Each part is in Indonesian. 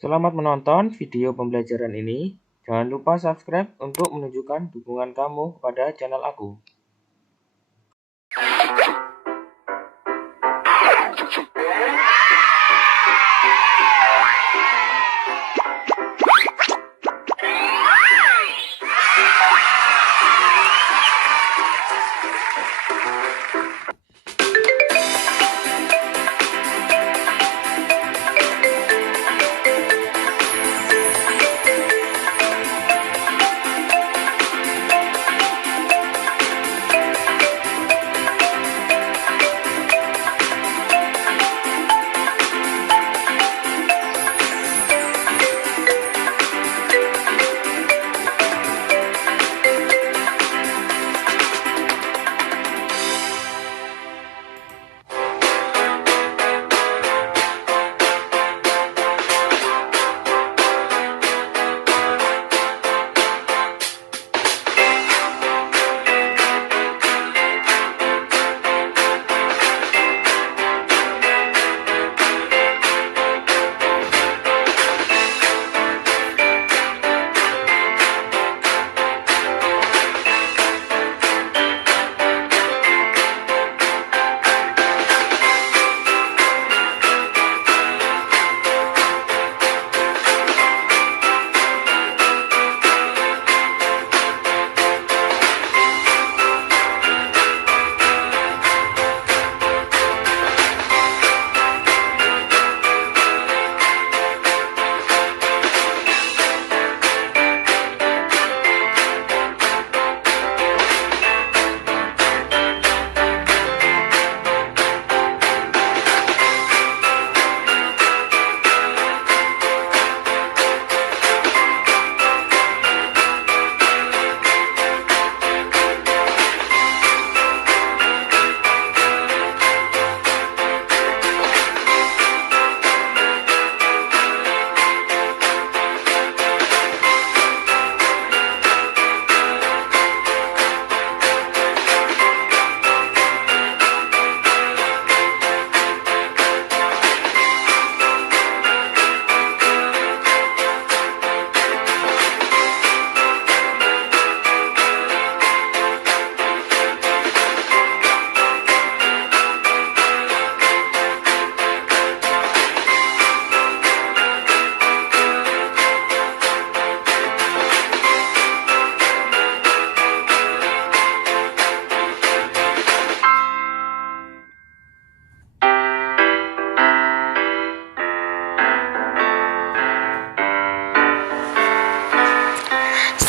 Selamat menonton video pembelajaran ini. Jangan lupa subscribe untuk menunjukkan dukungan kamu kepada channel aku.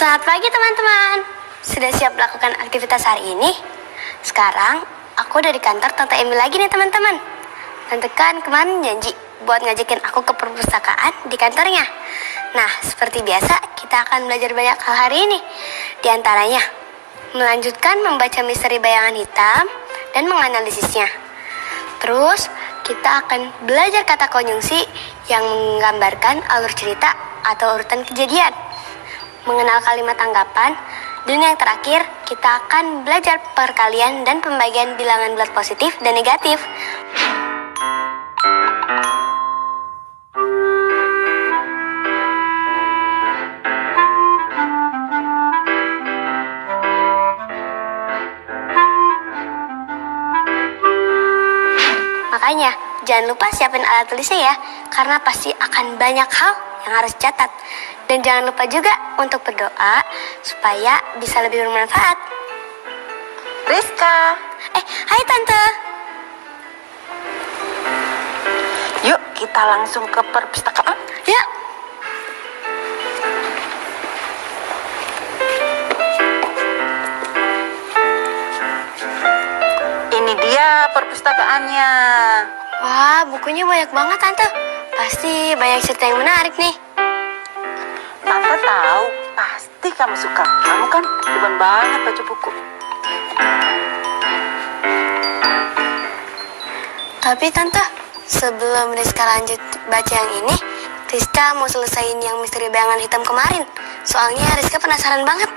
Selamat pagi teman-teman. Sudah siap melakukan aktivitas hari ini? Sekarang aku udah di kantor Tante Emi lagi nih teman-teman. Tante kan kemarin janji buat ngajakin aku ke perpustakaan di kantornya. Nah, seperti biasa kita akan belajar banyak hal hari ini. Di antaranya, melanjutkan membaca misteri bayangan hitam dan menganalisisnya. Terus, kita akan belajar kata konjungsi yang menggambarkan alur cerita atau urutan kejadian. Mengenal kalimat tanggapan, dan yang terakhir kita akan belajar perkalian dan pembagian bilangan bulat positif dan negatif. Makanya jangan lupa siapin alat tulisnya ya, karena pasti akan banyak hal yang harus dicatat. Dan jangan lupa juga untuk berdoa supaya bisa lebih bermanfaat. Rizka. Hai Tante. Yuk kita langsung ke perpustakaan. Yuk. Ini dia perpustakaannya. Wah, bukunya banyak banget Tante. Pasti banyak cerita yang menarik nih. Tante tahu, pasti kamu suka. Kamu kan demen banget baca buku. Tapi Tante, sebelum Rizka lanjut baca yang ini, Rizka mau selesain yang misteri bayangan hitam kemarin. Soalnya Rizka penasaran banget.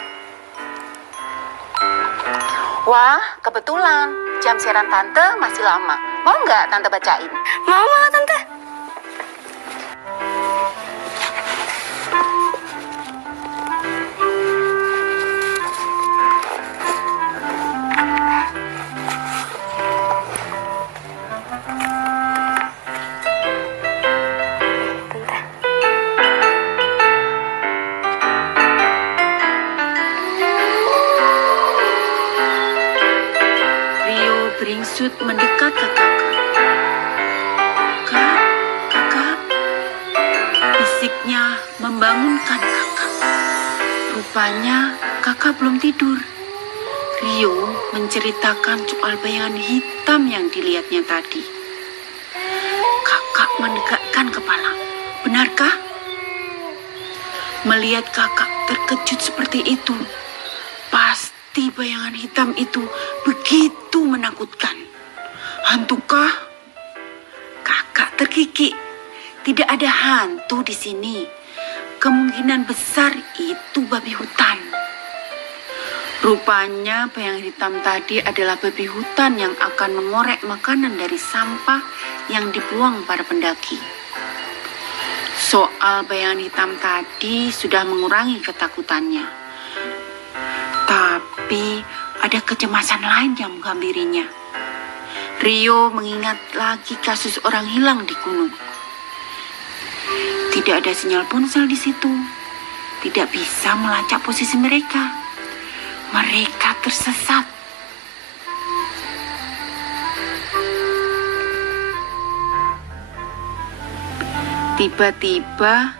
Wah, kebetulan jam siaran Tante masih lama. Mau nggak Tante bacain? Mau Tante. membangunkan kakak. Rupanya kakak belum tidur. Rio menceritakan soal bayangan hitam yang dilihatnya tadi. Kakak menegakkan kepala. Benarkah? Melihat kakak terkejut seperti itu, pasti bayangan hitam itu begitu menakutkan. Hantukah? Kakak terkikik. Tidak ada hantu di sini. Kemungkinan besar itu babi hutan. Rupanya bayangan hitam tadi adalah babi hutan yang akan mengorek makanan dari sampah yang dibuang para pendaki. Soal bayangan hitam tadi sudah mengurangi ketakutannya. Tapi ada kecemasan lain yang menghampirinya. Rio mengingat lagi kasus orang hilang di gunung. Tidak ada sinyal ponsel di situ. Tidak bisa melacak posisi mereka. Mereka tersesat. Tiba-tiba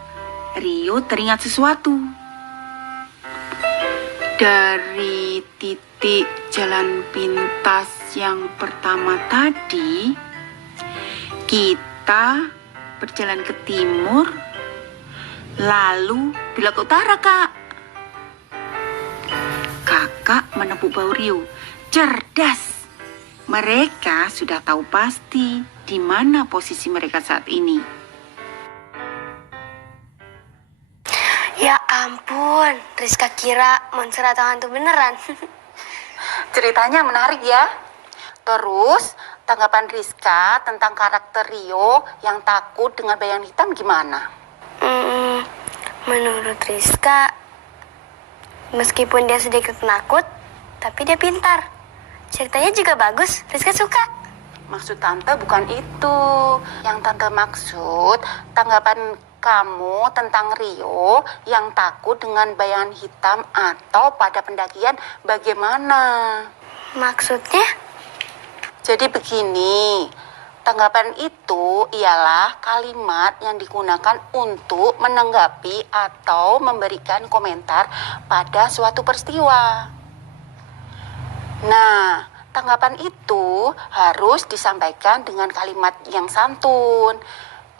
Rio teringat sesuatu. Dari titik jalan pintas yang pertama tadi, kita berjalan ke timur, lalu belok ke utara, Kak. Kakak menepuk bahu Rio. Cerdas. Mereka sudah tahu pasti di mana posisi mereka saat ini. Ya ampun, Rizka kira monster atau hantu beneran. Ceritanya menarik ya. Terus, tanggapan Rizka tentang karakter Rio yang takut dengan bayangan hitam gimana? Menurut Rizka, meskipun dia sedikit penakut, tapi dia pintar. Ceritanya juga bagus, Rizka suka. Maksud Tante bukan itu. Yang Tante maksud, tanggapan kamu tentang Rio yang takut dengan bayangan hitam atau pada pendakian bagaimana? Maksudnya? Jadi begini, tanggapan itu ialah kalimat yang digunakan untuk menanggapi atau memberikan komentar pada suatu peristiwa. Nah, tanggapan itu harus disampaikan dengan kalimat yang santun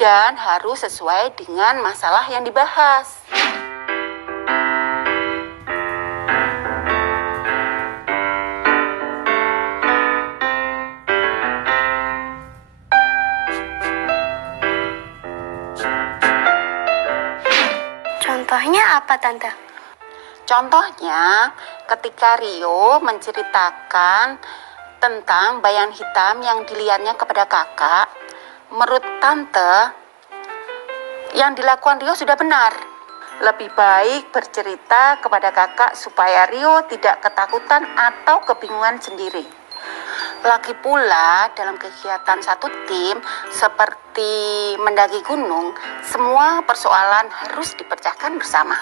dan harus sesuai dengan masalah yang dibahas. Contohnya apa, Tante? Contohnya, ketika Rio menceritakan tentang bayangan hitam yang dilihatnya kepada kakak, menurut Tante, yang dilakukan Rio sudah benar. Lebih baik bercerita kepada kakak supaya Rio tidak ketakutan atau kebingungan sendiri. Lagi pula, dalam kegiatan satu tim seperti mendaki gunung, semua persoalan harus dipecahkan bersama.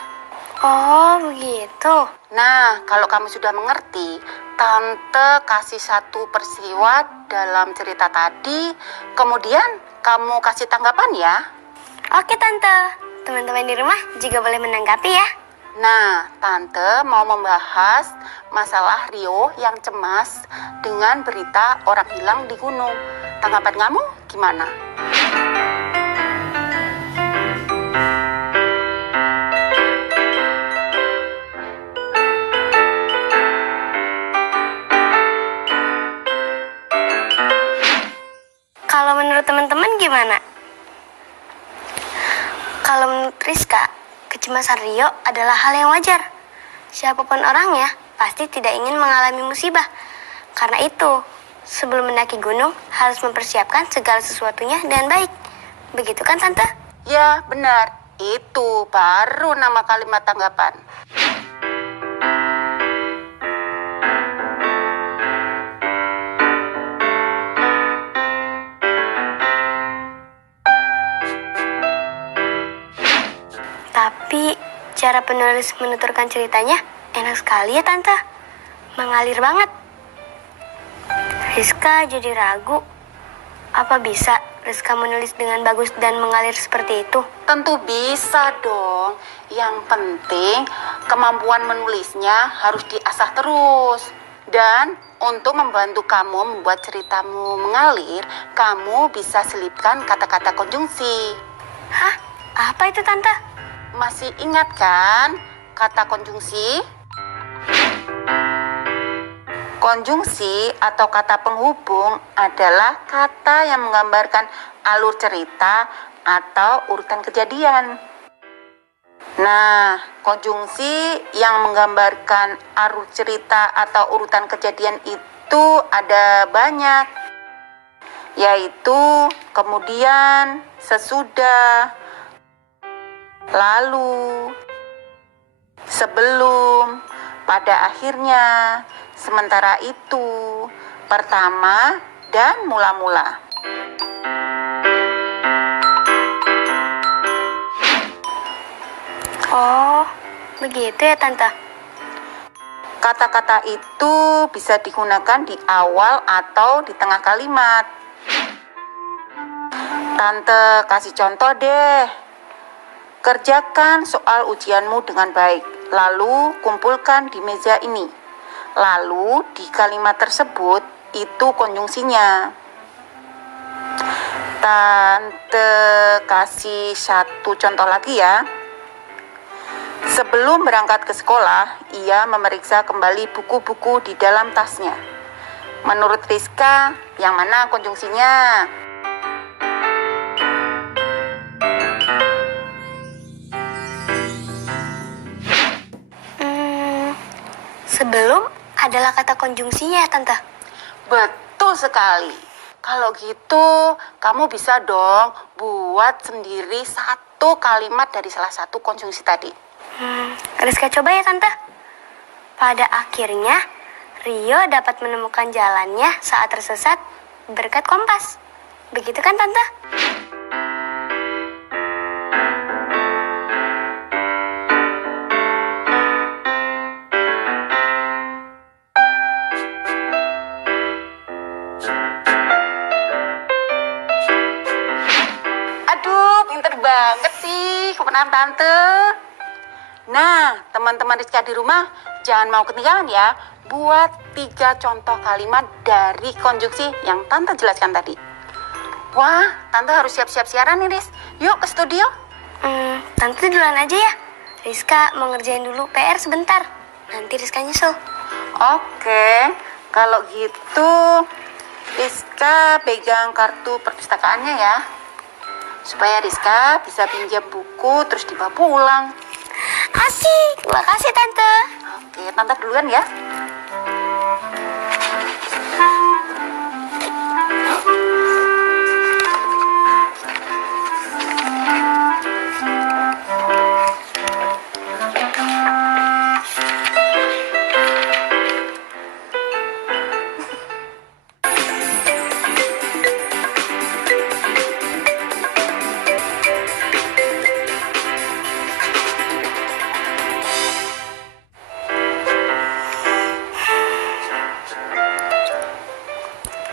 Oh, begitu. Nah, kalau kamu sudah mengerti, Tante kasih satu peristiwa dalam cerita tadi, kemudian kamu kasih tanggapan ya. Oke, Tante. Teman-teman di rumah juga boleh menanggapi ya. Nah, Tante mau membahas masalah Rio yang cemas dengan berita orang hilang di gunung. Tanggapan kamu gimana? Kalau menurut teman-teman gimana? Kalau menurut Rizka, kecemasan Rio adalah hal yang wajar. Siapapun orangnya pasti tidak ingin mengalami musibah. Karena itu, sebelum mendaki gunung harus mempersiapkan segala sesuatunya dengan baik. Begitu kan, Tante? Ya, benar. Itu baru nama kalimat tanggapan. Tapi cara penulis menuturkan ceritanya enak sekali ya, Tante. Mengalir banget. Rizka jadi ragu. Apa bisa Rizka menulis dengan bagus dan mengalir seperti itu? Tentu bisa dong. Yang penting kemampuan menulisnya harus diasah terus. Dan untuk membantu kamu membuat ceritamu mengalir, kamu bisa selipkan kata-kata konjungsi. Hah? Apa itu, Tante? Masih ingat kan kata konjungsi? Konjungsi atau kata penghubung adalah kata yang menggambarkan alur cerita atau urutan kejadian. Nah, konjungsi yang menggambarkan alur cerita atau urutan kejadian itu ada banyak, yaitu kemudian, sesudah, lalu, sebelum, pada akhirnya, sementara itu, pertama, dan mula-mula. Oh, begitu ya, Tante. Kata-kata itu bisa digunakan di awal atau di tengah kalimat. Tante kasih contoh deh. Kerjakan soal ujianmu dengan baik, lalu kumpulkan di meja ini. Lalu di kalimat tersebut itu konjungsinya. Tante kasih satu contoh lagi ya. Sebelum berangkat ke sekolah, ia memeriksa kembali buku-buku di dalam tasnya. Menurut Rizka, yang mana konjungsinya? Sebelum adalah kata konjungsinya ya, Tante. Betul sekali. Kalau gitu, kamu bisa dong buat sendiri satu kalimat dari salah satu konjungsi tadi. Rizka coba ya, Tante. Pada akhirnya, Rio dapat menemukan jalannya saat tersesat berkat kompas. Begitu kan, Tante? Aduh, pinter banget sih kebenaran Tante. Nah, teman-teman Rizka di rumah, jangan mau ketinggalan ya. Buat 3 contoh kalimat dari konjungsi yang Tante jelaskan tadi. Wah, Tante harus siap-siap siaran nih, Riz. Yuk ke studio. Tante duluan aja ya. Rizka mau ngerjain dulu PR sebentar. Nanti Rizka nyusul. Oke, kalau gitu Rizka pegang kartu perpustakaannya ya. Supaya Rizka bisa pinjam buku terus dibawa pulang. Asik, makasih Tante. Oke, Tante duluan ya.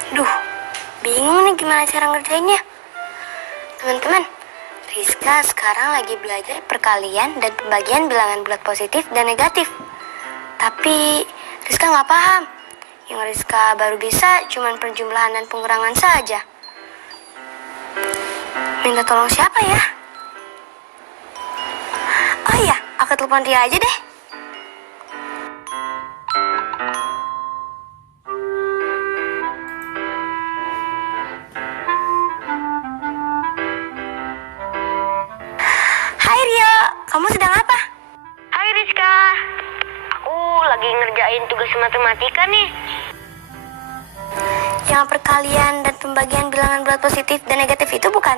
Duh, bingung nih gimana cara ngerjainnya. Teman-teman, Rizka sekarang lagi belajar perkalian dan pembagian bilangan bulat positif dan negatif. Tapi Rizka nggak paham. Yang Rizka baru bisa cuman penjumlahan dan pengurangan saja. Minta tolong siapa ya? Oh iya, aku telepon Ria aja deh. Hai Rio, kamu sedang apa? Hai Rizka, aku lagi ngerjain tugas matematika nih. Yang perkalian dan pembagian bilangan bulat positif dan negatif itu bukan?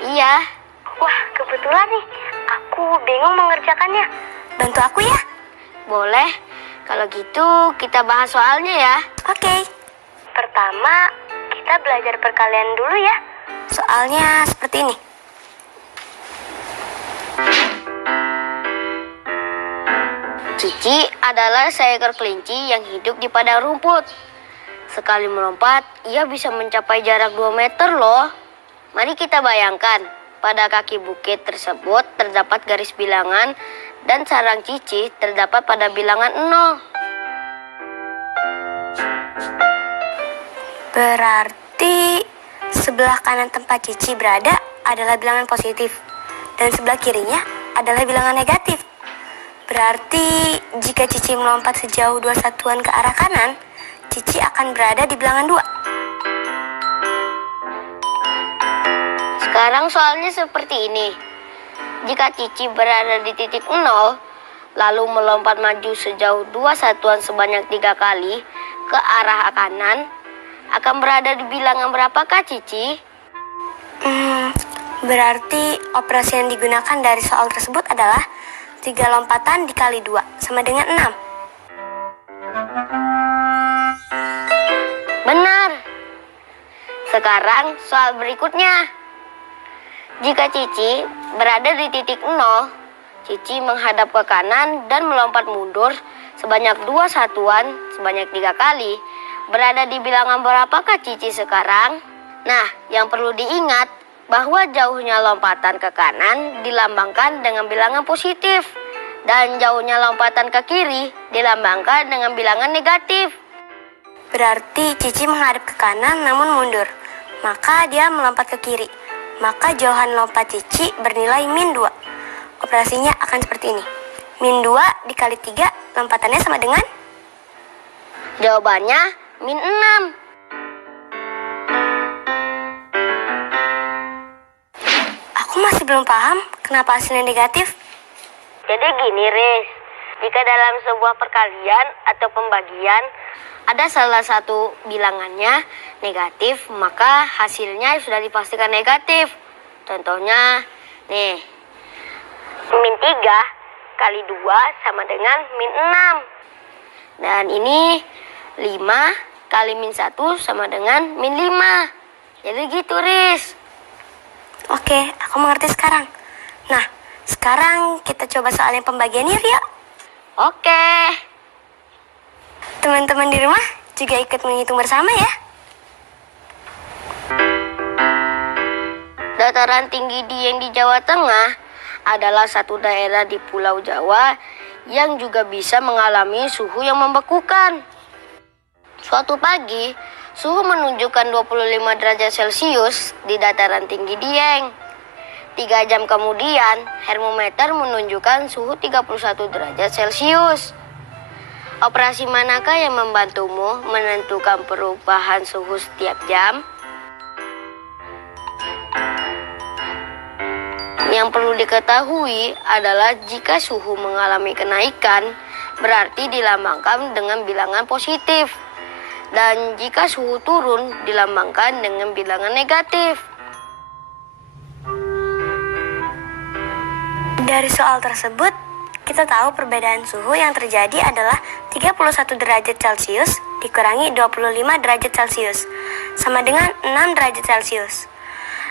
Iya. Wah, kebetulan nih. Aku bingung mengerjakannya. Bantu aku ya? Boleh, kalau gitu kita bahas soalnya ya. Oke. Pertama, kita belajar perkalian dulu ya. Soalnya seperti ini. Cici adalah seekor kelinci yang hidup di padang rumput. Sekali melompat, ia bisa mencapai jarak 2 meter loh. Mari kita bayangkan, pada kaki bukit tersebut terdapat garis bilangan dan sarang Cici terdapat pada bilangan 0. Berarti sebelah kanan tempat Cici berada adalah bilangan positif dan sebelah kirinya adalah bilangan negatif. Berarti jika Cici melompat sejauh 2 satuan ke arah kanan, Cici akan berada di bilangan 2. Sekarang soalnya seperti ini. Jika Cici berada di titik 0, lalu melompat maju sejauh 2 satuan sebanyak 3 kali ke arah kanan, akan berada di bilangan berapakah Cici? Berarti operasi yang digunakan dari soal tersebut adalah 3 lompatan dikali 2 sama dengan 6. Benar. Sekarang soal berikutnya. Jika Cici berada di titik 0, Cici menghadap ke kanan dan melompat mundur sebanyak 2 satuan sebanyak 3 kali. Berada di bilangan berapakah Cici sekarang? Nah, yang perlu diingat bahwa jauhnya lompatan ke kanan dilambangkan dengan bilangan positif dan jauhnya lompatan ke kiri dilambangkan dengan bilangan negatif. Berarti Cici menghadap ke kanan namun mundur, maka dia melompat ke kiri. Maka jauhan lompat Cici bernilai -2. Operasinya akan seperti ini. -2 dikali 3, lompatannya sama dengan? Jawabannya -6. Aku masih belum paham kenapa hasilnya negatif. Jadi gini, Riz. Jika dalam sebuah perkalian atau pembagian ada salah satu bilangannya negatif, maka hasilnya sudah dipastikan negatif. Contohnya, nih, -3 kali 2 sama dengan -6. Dan ini 5 kali -1 sama dengan -5. Jadi gitu, Riz. Oke, aku mengerti sekarang. Nah, sekarang kita coba soal yang pembagian yuk. Oke. Teman-teman di rumah juga ikut menghitung bersama ya. Dataran tinggi Dieng di Jawa Tengah adalah satu daerah di Pulau Jawa yang juga bisa mengalami suhu yang membekukan. Suatu pagi, suhu menunjukkan 25 derajat Celcius di dataran tinggi Dieng. 3 jam kemudian, termometer menunjukkan suhu 31 derajat Celcius. Operasi manakah yang membantumu menentukan perubahan suhu setiap jam? Yang perlu diketahui adalah jika suhu mengalami kenaikan, berarti dilambangkan dengan bilangan positif. Dan jika suhu turun, dilambangkan dengan bilangan negatif. Dari soal tersebut, kita tahu perbedaan suhu yang terjadi adalah 31 derajat Celcius dikurangi 25 derajat Celcius, sama dengan 6 derajat Celcius.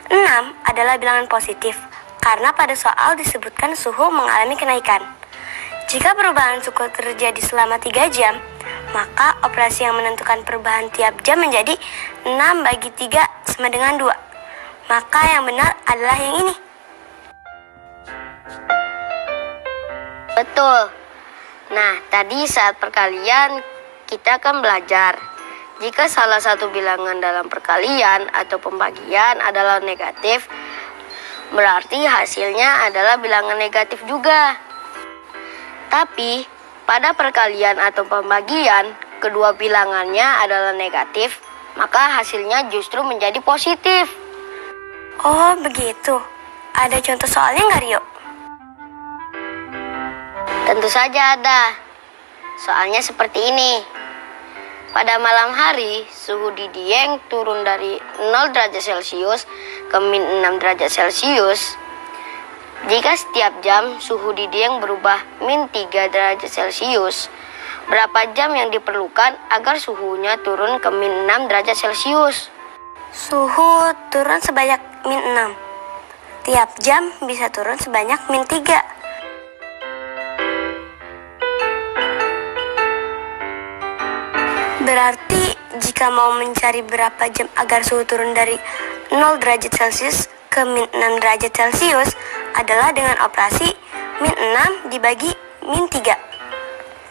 6 adalah bilangan positif, karena pada soal disebutkan suhu mengalami kenaikan. Jika perubahan suhu terjadi selama 3 jam, maka operasi yang menentukan perubahan tiap jam menjadi 6 bagi 3 sama dengan 2. Maka yang benar adalah yang ini. Betul. Nah, tadi saat perkalian kita akan belajar. Jika salah satu bilangan dalam perkalian atau pembagian adalah negatif, berarti hasilnya adalah bilangan negatif juga. Tapi, pada perkalian atau pembagian, kedua bilangannya adalah negatif, maka hasilnya justru menjadi positif. Oh, begitu. Ada contoh soalnya nggak, Rio? Tentu saja ada. Soalnya seperti ini. Pada malam hari, suhu di Dieng turun dari 0 derajat Celcius ke -6 derajat Celcius. Jika setiap jam suhu di Dieng berubah -3 derajat Celcius, berapa jam yang diperlukan agar suhunya turun ke -6 derajat Celcius? Suhu turun sebanyak -6. Tiap jam bisa turun sebanyak -3. Berarti jika mau mencari berapa jam agar suhu turun dari 0 derajat Celcius ke min 6 derajat Celcius adalah dengan operasi min 6 dibagi min 3.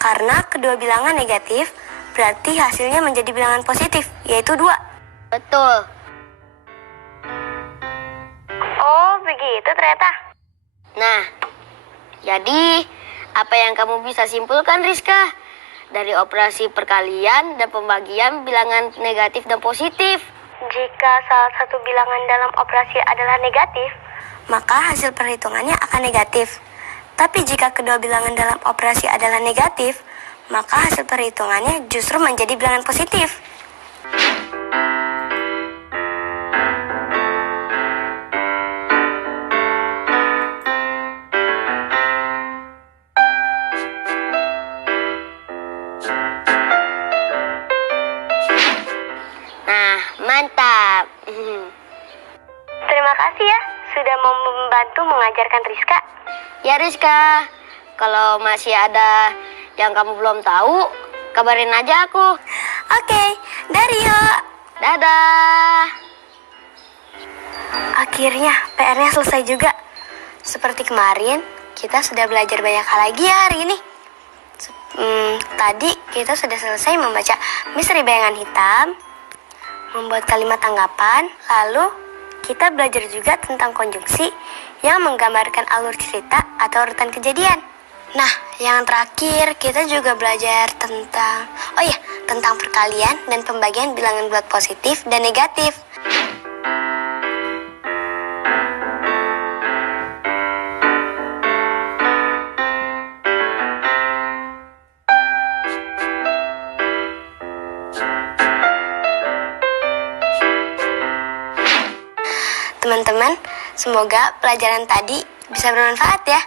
Karena kedua bilangan negatif, berarti hasilnya menjadi bilangan positif, yaitu 2. Betul. Oh, begitu ternyata. Nah, jadi apa yang kamu bisa simpulkan, Rizka? Dari operasi perkalian dan pembagian bilangan negatif dan positif. Jika salah satu bilangan dalam operasi adalah negatif, maka hasil perhitungannya akan negatif. Tapi jika kedua bilangan dalam operasi adalah negatif, maka hasil perhitungannya justru menjadi bilangan positif. Nah, mantap. Terima kasih ya sudah mau membantu mengajarkan Rizka. Ya, Rizka, kalau masih ada yang kamu belum tahu, kabarin aja aku. Oke, Dario. Dadah. Akhirnya PR-nya selesai juga. Seperti kemarin, kita sudah belajar banyak hal lagi ya hari ini. Tadi kita sudah selesai membaca misteri bayangan hitam, membuat kalimat tanggapan, lalu kita belajar juga tentang konjungsi yang menggambarkan alur cerita atau urutan kejadian. Nah, yang terakhir kita juga belajar tentang tentang perkalian dan pembagian bilangan bulat positif dan negatif. Teman-teman, semoga pelajaran tadi bisa bermanfaat ya.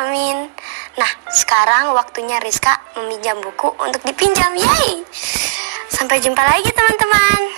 Amin. Nah, sekarang waktunya Rizka meminjam buku untuk dipinjam. Yeay! Sampai jumpa lagi teman-teman.